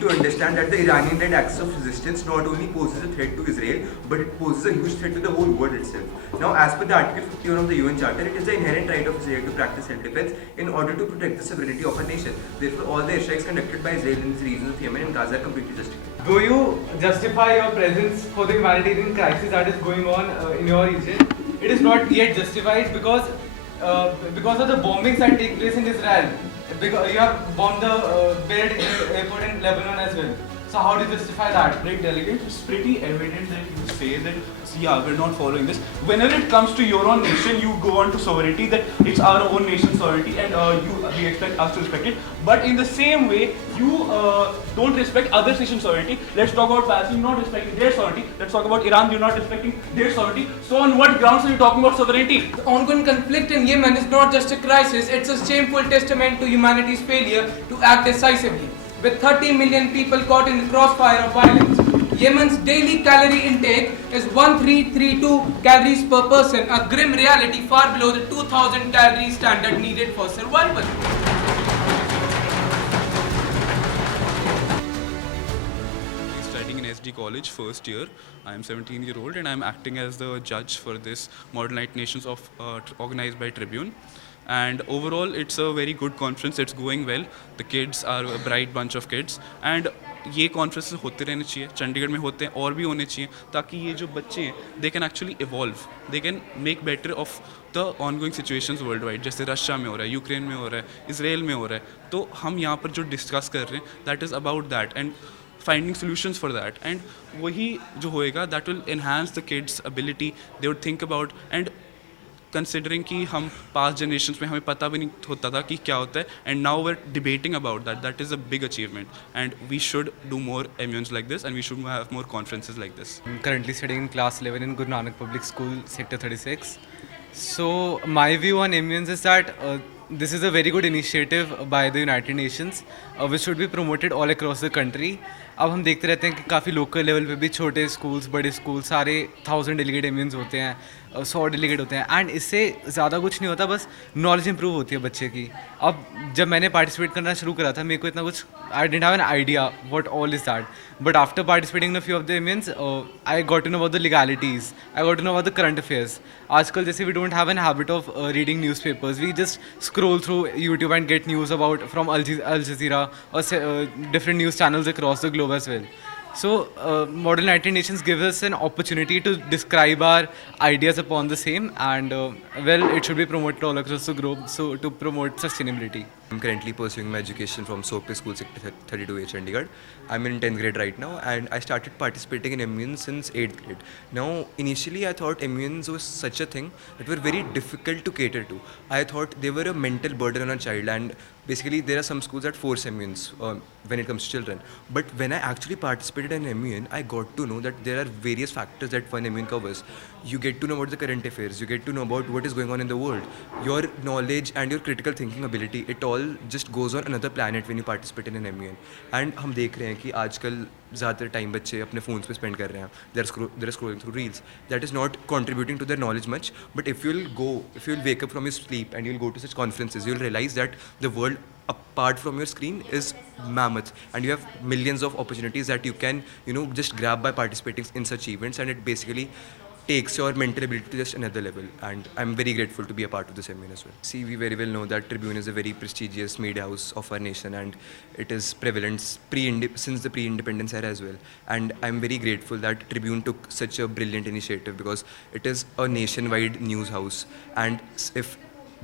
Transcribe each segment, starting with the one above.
need to understand that the Iranian-led acts of resistance not only poses a threat to Israel, but it poses a huge threat to the whole world itself. Now, as per the Article 51 of the UN Charter, it is the inherent right of Israel to practice self-defense in order to protect the sovereignty of a nation. Therefore, all the airstrikes conducted by Israel in these regions of Yemen and Gaza are completely justified. Do you justify your presence for the humanitarian crisis that is going on in your region? It is not yet justified because of the bombings that take place in Israel. Because you have bombed the Beirut airport in Lebanon as well. So how do you justify that? Great delegate, it's pretty evident that you say that, yeah, we're not following this. Whenever it comes to your own nation, you go on to sovereignty, that it's our own nation's sovereignty and we expect us to respect it. But in the same way, you don't respect other nations' sovereignty. Let's talk about Palestine not respecting their sovereignty. Let's talk about Iran, they're not respecting their sovereignty. So on what grounds are you talking about sovereignty? The ongoing conflict in Yemen is not just a crisis, it's a shameful testament to humanity's failure to act decisively. With 30 million people caught in the crossfire of violence, Yemen's daily calorie intake is 1332 calories per person, a grim reality far below the 2000 calorie standard needed for survival. Studying in SD College first year. I am 17-year-old and I am acting as the judge for this Model United Nations of organized by Tribune. And overall, it's a very good conference. It's going well. The kids are a bright bunch of kids. And ये conferences होते रहने चाहिए, चंडीगढ़ में होते हैं और भी होने चाहिए, ताकि ये जो बच्चे हैं they can actually evolve, they can make better of the ongoing situations world wide. जैसे रशिया में हो रहा है, यूक्रेन में हो रहा है, इसराइल में हो रहा है. तो हम यहाँ पर जो डिस्कस कर रहे हैं that is about that and finding solutions for that, and वही जो होएगा that will enhance the kids' ability. They would think about, and considering कि हम past generations में हमें पता भी नहीं होता था कि क्या होता है, and now we're debating about that. That is a big achievement, and we should do more MUNs like this, and we should have more conferences like this. I'm currently studying in class 11 in Guru Nanak Public School, Sector 36. So my view on MUNs is that this is a very good initiative by the United Nations, which should be promoted all across the country. अब हम देखते रहते हैं कि काफ़ी local level पे भी छोटे स्कूल्स, बड़े स्कूल, सारे 1000 डेलीगेट एम्यून्स होते हैं, 100 डेलीगेट होते हैं, एंड इससे ज़्यादा कुछ नहीं होता, बस नॉलेज इंप्रूव होती है बच्चे की. अब जब मैंने पार्टिसिपेट करना शुरू करा था, मेरे को इतना कुछ I didn't have an idea what all is that, but after participating in a few of the MUNs I got to know about the legalities, I got to know about the current affairs. आजकल जैसे we don't have an habit of reading newspapers, we just scroll through YouTube and get news about from Al Jazeera और different news channels across the globe as well. So Model United Nations gives us an opportunity to describe our ideas upon the same, and well, it should be promoted all across the globe, so to promote sustainability. I'm currently pursuing my education from Soapy School, Sector 32A, Chandigarh. I'm in 10th grade right now, and I started participating in MUNs since 8th grade. Now, initially I thought MUNs was such a thing that were very difficult to cater to. I thought they were a mental burden on a child, and basically there are some schools that force MUNs when it comes to children. But when I actually participated in MUN, I got to know that there are various factors that one MUN covers. You get to know about the current affairs, you get to know about what is going on in the world. Your knowledge and your critical thinking ability, it all just goes on another planet when you participate in an MUN. And हम देख रहे हैं कि आजकल ज़्यादातर time बच्चे अपने phones पे स्पेंड कर रहे हैं. They're scrolling through reels. That is not contributing to their knowledge much. But if you'll wake up from your sleep and you'll go to such conferences, you'll realize that the world apart from your screen is mammoth, and you have millions of opportunities that you can just grab by participating in such events, and it basically takes your mental ability to just another level, and I'm very grateful to be a part of this MUN as well. See, we very well know that Tribune is a very prestigious media house of our nation, and it is prevalent since the pre-independence era as well, and I'm very grateful that Tribune took such a brilliant initiative, because it is a nationwide news house, and if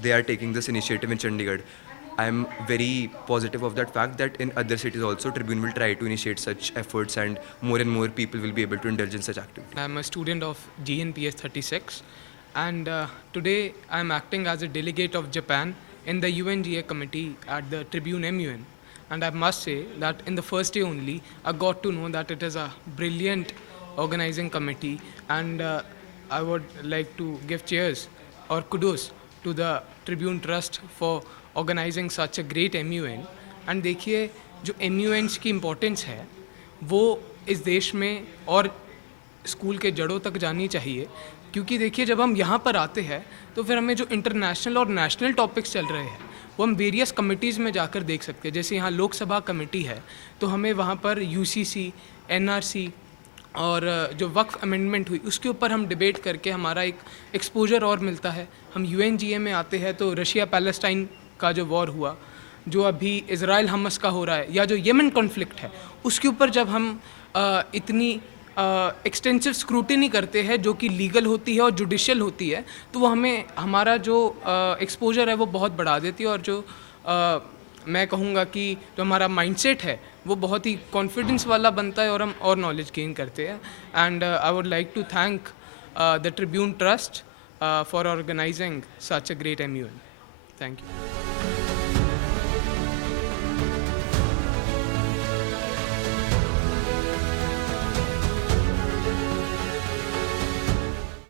they are taking this initiative in Chandigarh, I'm very positive of that fact that in other cities also Tribune will try to initiate such efforts, and more people will be able to indulge in such activities. I'm a student of GNPS 36, and today I'm acting as a delegate of Japan in the UNGA committee at the Tribune MUN. And I must say that in the first day only, I got to know that it is a brilliant organizing committee, and I would like to give cheers or kudos to the Tribune Trust for organizing such a great MUN. And देखिए, जो MUNs की importance है वो इस देश में और school के जड़ों तक जानी चाहिए, क्योंकि देखिए जब हम यहाँ पर आते हैं तो फिर हमें जो इंटरनेशनल और नेशनल टॉपिक्स चल रहे हैं वो हम वेरियस कमिटीज़ में जाकर देख सकते हैं। जैसे यहाँ लोकसभा कमेटी है तो हमें वहाँ पर यूसीसी, एनआरसी और जो वक्फ अमेंडमेंट हुई उसके ऊपर हम डिबेट करके हमारा एक एक्सपोजर और मिलता है। हम यूएनजीए में आते हैं तो रशिया पैलेस्टाइन का जो वॉर हुआ, जो अभी इज़राइल हमस का हो रहा है, या जो येमन कॉन्फ्लिक्ट है, उसके ऊपर जब हम इतनी एक्सटेंसिव स्क्रूटिनी करते हैं जो कि लीगल होती है और जुडिशियल होती है, तो वो हमें हमारा जो एक्सपोजर है वो बहुत बढ़ा देती है। और जो मैं कहूँगा कि जो हमारा माइंडसेट है वो बहुत ही कॉन्फिडेंस वाला बनता है और हम और नॉलेज गेन करते हैं। And I would like to thank the Tribune Trust for organising such a great MUN. Thank you.